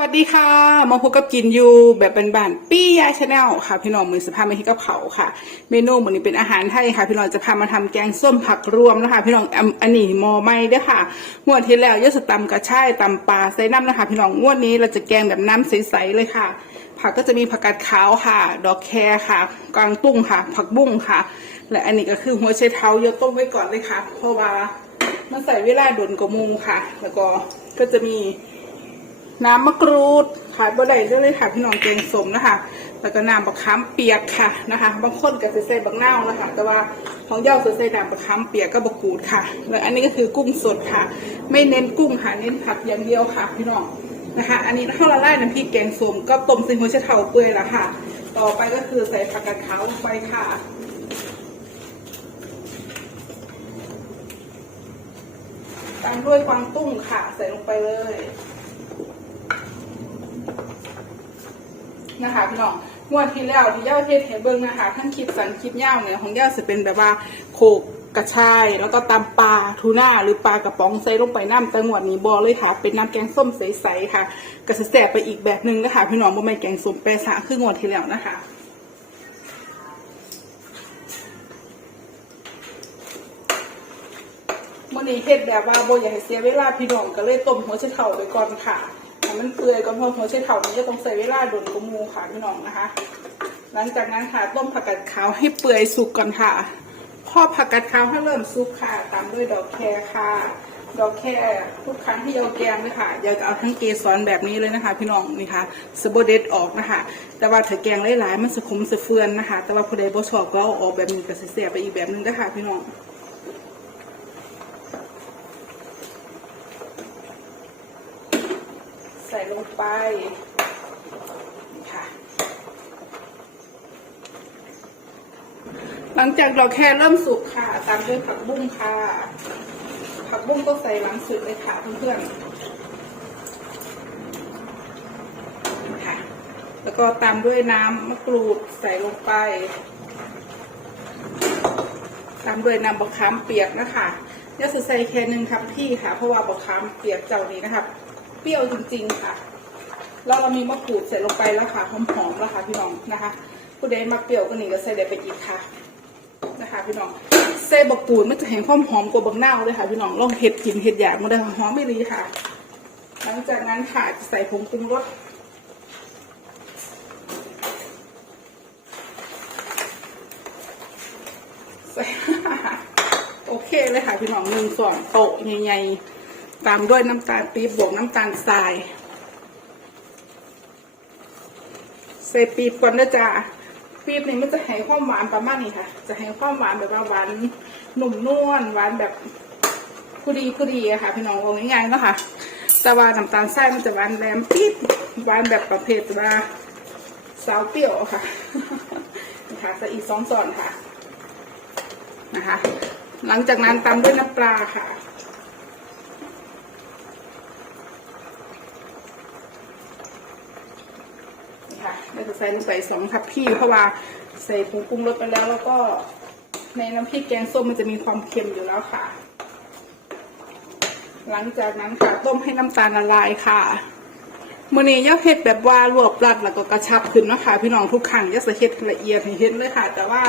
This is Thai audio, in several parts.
วัสดีค่ะมาพบกับกินอยู่แบบบ้านๆปี้ยาชาแนลค่ะ พี่น้องมือสภาพไมาที่กับเขาค่ะ เมนูวันนี้เป็นอาหารไทยค่ะ พี่น้องจะพามาทำแกงส้มผักรวมนะคะ พี่น้องอันนี้มอไม่ด้อค่ะงวดที่แล้วยศตำกระช่ายตำปลาใส่น้ำนะคะ พี่น้องงวดนี้เราจะแกงแบบน้ำใสๆเลยค่ะ ผักก็จะมีผักกาดขาวค่ะ ดอกแครค่ะกวางตุ้งค่ะ ผักบุ้งค่ะ และอันนี้ก็คือหัวไชเท้าเยอะต้มไว้ก่อนเลยค่ะเพราะว่ามันใส่เวลาดนกว่ามุงค่ะ แล้วก็ก็จะมี น้ำมะกรูดขาดบ่ได้เลยค่ะพี่น้องเกงสมนะคะ แล้วก็น้ำบะขามเปียกค่ะนะคะ บางคนก็ใส่บักนาวนะคะ แต่ว่าของเย้าใส่น้ำบะขามเปียกก็บะกรูดค่ะ แล้วอันนี้ก็คือกุ้งสดค่ะ ไม่เน้นกุ้งค่ะเน้นผักอย่างเดียวค่ะ พี่น้องนะคะ อันนี้ข้าวละลายน้ำพริกแกงส้มก็ต้มใส่หัวไชเท้าเปื่อยล้วค่ะ ต่อไปก็คือใส่ผักกาดขาวลงไปค่ะตามด้วยกวางตุ้งค่ะ ใส่ลงไปเลย นะคะพี่น้องงวดที่แล้วที่ย่าเทศเห็นเบิ้งนะคะทั้งคลิปสันคลิปย่าวเนี่ยของย่าจะเป็นแบบว่าโขกกระชายแล้วก็ตำปลาทูน่าหรือปลากระป๋องใส่ลงไปน้ำแต่งวดนี้บอเลยค่ะ เป็นน้ำแกงส้มใสๆค่ะกระแสบไปอีกแบบหนึ่งนะคะพี่น้องบ่แม่แกงส้มแปรสาคืองวดที่แล้วนะคะมื่อนี้เฮ็ดแบบว่าโบอยากให้เสียเวลาพี่น้องก็เลยต้มหัวไชเท้าไปก่อนค่ะ ให้มันเปื่อยก่อนเพราะหัวไชเท้านี้จะต้องใส่เวลาโดนกระมูค่ะพี่น้องนะคะ หลังจากนั้นค่ะต้มผักกาดขาวให้เปื่อยสุกก่อนค่ะพอผักกาดขาวให้เริ่มสุกค่ะ ตามด้วยดอกแครค่ะ ดอกแครทุกครั้งที่เอาแกงเลยค่ะอยากจะเอาทั้งเกสรแบบนี้เลยนะคะ พี่น้องนี่ค่ะสโบเดตออกนะคะ แต่ว่าถ้าแกงหลายๆมันสะคุมสะเฟือนนะคะ แต่ว่าผู้ใดบ่ชอบก็เอาออกแบบนี้ก็สิเสียไปอีกแบบนึงนะคะพี่น้อง ใส่ลง ไปค่ะ หลังจากดอกแครเริ่มสุกค่ะ ตามด้วยผักบุ้งค่ะ ผักบุ้งก็ใส่หลังสุดเลยค่ะเพื่อนๆค่ะ แล้วก็ตามด้วยน้ำมะกรูดใส่ลงไปตามด้วยน้ำบะขามเปียกนะคะยาสใส่แค่หนึ่งครับพี่ค่ะ เพราะว่าบะขามเปียกเจ้านี้นะคะ เปรี้ยวจริงๆค่ะ แล้วเรามีมะกรูดใส่ลงไปแล้วค่ะหอมๆแล้วค่ะพี่น้องนะคะผู้ใดมาเปรี้ยวก็นี่ก็ใส่ได้ไปอีกค่ะนะคะพี่น้องใส่บกรูดมันจะเห็นความหอมกว่าบะนาวเลยค่ะพี่น้องลองเห็ดกินเห็ดอยากมาได้หอมไม่รีค่ะ หลังจากนั้นค่ะจะใส่ผงปรุงรสโอเคเลยค่ะพี่น้องหนึ่งส่วนโต๊ะใหญ่ๆตามด้วยน้ำตาลปี๊บบวกน้ำตาลทราย ใส่ปีบก่อนนะจ๊ะปีบนี่มันจะให้ความหวานประมาณนี้ค่ะ จะให้ความหวานแบบว่าหวานหนุ่มนวลหวานแบบผู้ดีผู้ดีอะค่ะ พี่น้องเอาง่ายๆเนาะค่ะแต่ว่าน้ำตาลทรายมันจะหวานแหลมปี๊บหวานแบบประเภทว่าสาวเปรี้ยวค่ะนะคะใส่อีกสองส่วนค่ะนะคะ หลังจากนั้นตามด้วยน้ำปลาค่ะ นี่ค่ะเรา จะใส่ลงไปสองทัพพี่เพราะว่าใส่ผงปรุงรสไปแล้ว แล้วก็ในน้ำพริกแกงส้มมันจะมีความเค็มอยู่แล้วค่ะ หลังจากนั้นค่ะต้มให้น้ำตาลละลายค่ะมื่อนี้ย่าเฮ็ดแบบว่ารวบรัดแล้วก็กระชับขึ้นนะคะพี่น้องทุกครั้งย่าจะเฮ็ดละเอียดให้เห็นเลยค่ะ แต่ว่า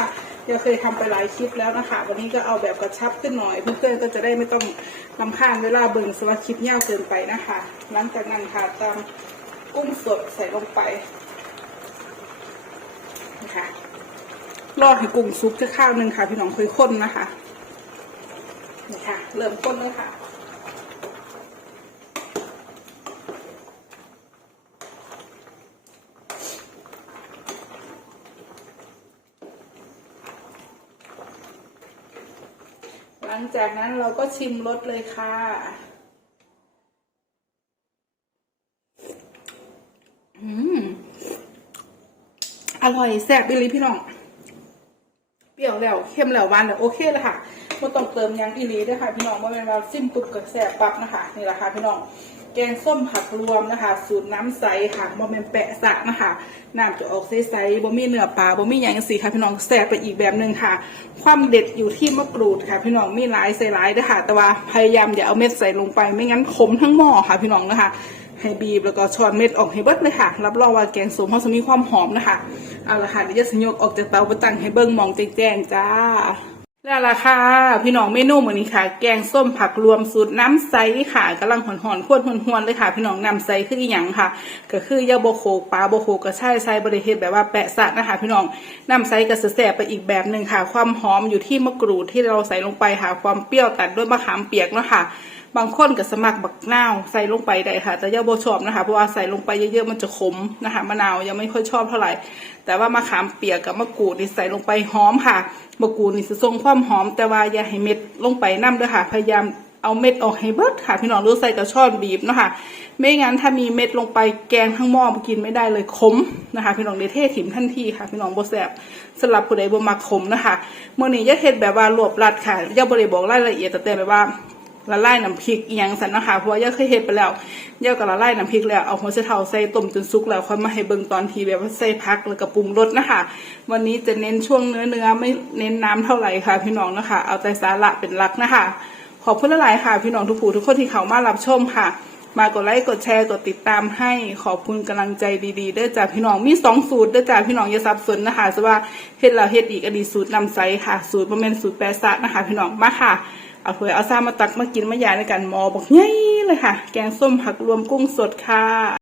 ย่าเคยทำไปหลายคลิปแล้วนะคะ วันนี้ก็เอาแบบกระชับขึ้นหน่อย เพื่อนๆก็จะได้ไม่ต้องลำคาญเวลาเบิ่งสว่าคลิปยาวเกินไปนะคะ หลังจากนั้นค่ะตามกุ้งสดใส่ลงไป นะคะรอให้กุ้งซุปจะข้าวหนึ่งค่ะ พี่น้องค่อยข้นนะคะนี่ค่ะ เริ่มข้นแล้วค่ะหลังจากนั้นเราก็ชิมรสเลยค่ะ อร่อยแซ่บดีเลยพี่น้อง เปรี้ยวแล้วเข้มแล้วหวานแล้วโอเคเลยค่ะไม่ต้องเติมยังอีหลีด้วยค่ะพี่น้องเมื่อเวลาซิมปุ๊บก็แซ่บปั๊บนะคะนี่แหละค่ะพี่น้องแกงส้มผักรวมนะคะ สูตรน้ำใสค่ะบ่แม่นแปะสะนะคะน้ำจะออกใสๆบ่มีเนื้อปลาบ่มีหยังสีค่ะพี่น้องแซ่บไปอีกแบบหนึ่งค่ะ ความเด็ดอยู่ที่มะกรูดค่ะ พี่น้องมีหลายใส่หลายด้วยค่ะ แต่ว่าพยายามอย่าเอาเม็ดใส่ลงไปไม่งั้นขมทั้งหม้อค่ะพี่น้องนะคะ ให้บีบแล้วก็ช้อนเม็ดออกให้เบิดเลยค่ะ รับรองว่าแกงส้มเขาจะมีความหอมนะคะเอาละค่ะเดี๋ยวจะสยกออกจากเตาไปตั้งให้เบิ้งมองแจ้งๆจ้าแล้วล่ะค่ะ พี่น้องเมนูมื้อนี้ค่ะ แกงส้มผักรวมสูตรน้ำใสค่ะกำลังหอนๆข้นหวนๆเลยค่ะ พี่น้องน้ำใสคืออีหยังค่ะ ก็คือยาโบโคกปลาโบโคกก็ใช่ใส่บริเฮ็ดแบบว่าแปะสะนะคะ พี่น้องน้ำใสก็จะแสบไปอีกแบบหนึ่งค่ะ ความหอมอยู่ที่มะกรูดที่เราใส่ลงไปค่ะ ความเปรี้ยวตัดด้วยมะขามเปียกเนาะค่ะ บางคนก็สมัครบักนาวใส่ลงไปได้ค่ะ แต่ย่าโบชอบนะคะ เพราะว่าใส่ลงไปเยอะๆมันจะขมนะคะมะนาวยังไม่ค่อยชอบเท่าไหร่ แต่ว่ามะขามเปียกกับมะกรูดนี่ใส่ลงไปหอมค่ะมะกรูดนี่จะทรงความหอม แต่ว่าอย่าให้เม็ดลงไปน้ำด้วยค่ะ พยายามเอาเม็ดออกให้เบิดค่ะ พี่น้องรือใส่กระชอนบีบเนาะค่ะไม่งั้นถ้ามีเม็ดลงไปแกงทั้งหม้อกินไม่ได้เลยขมนะคะ พี่น้องเดเทถิ่มทันทีค่ะ พี่น้องโบแสบสำหรับผู้ใดบ่มักขมนะคะเมื่อนี้ย่าเฮ็ดแบบว่ารวบรัดค่ะย่าบริบอกรายละเอียดแต่แต่แบบว่า ละลายน้ำพริกอหยังสันนะคะเพราะว่าย่าเคยเฮ็ดไปแล้วย่าก็ละลายน้ำพริกแล้วเอาหัวไชเท้าใส่ต้มจนสุกแล้วค่อยมาให้เบิ่งตอนทีแบบว่าใส่พักแล้วก็ปรุงรสนะคะ วันนี้จะเน้นช่วงเนื้อเนื้อไม่เน้นน้ำเท่าไหร่ค่ะ พี่น้องนะคะ เอาใจสาระเป็นหลักนะคะ ขอบคุณหลายค่ะ พี่น้องทุกผู้ทุกคนที่เข้ามารับชมค่ะ มากดไลค์กดแชร์กดติดตามให้ขอบคุณกำลังใจดีๆเด้อจ้าพี่น้องมีสองสูตรเด้อจ้าพี่น้องอย่าสับสนนะคะสว่าเฮ็ดแล้วเฮ็ดอีกอดีสูตรนำไซค่ะ สูตรบ่แม่นสูตรแปรซะนะคะ พี่น้องมาค่ะ เอาเผื่อเอาซ่ามาตักมากินมายาในกันหมอบอกง่ายเลยค่ะ แกงส้มผักรวมกุ้งสดค่ะ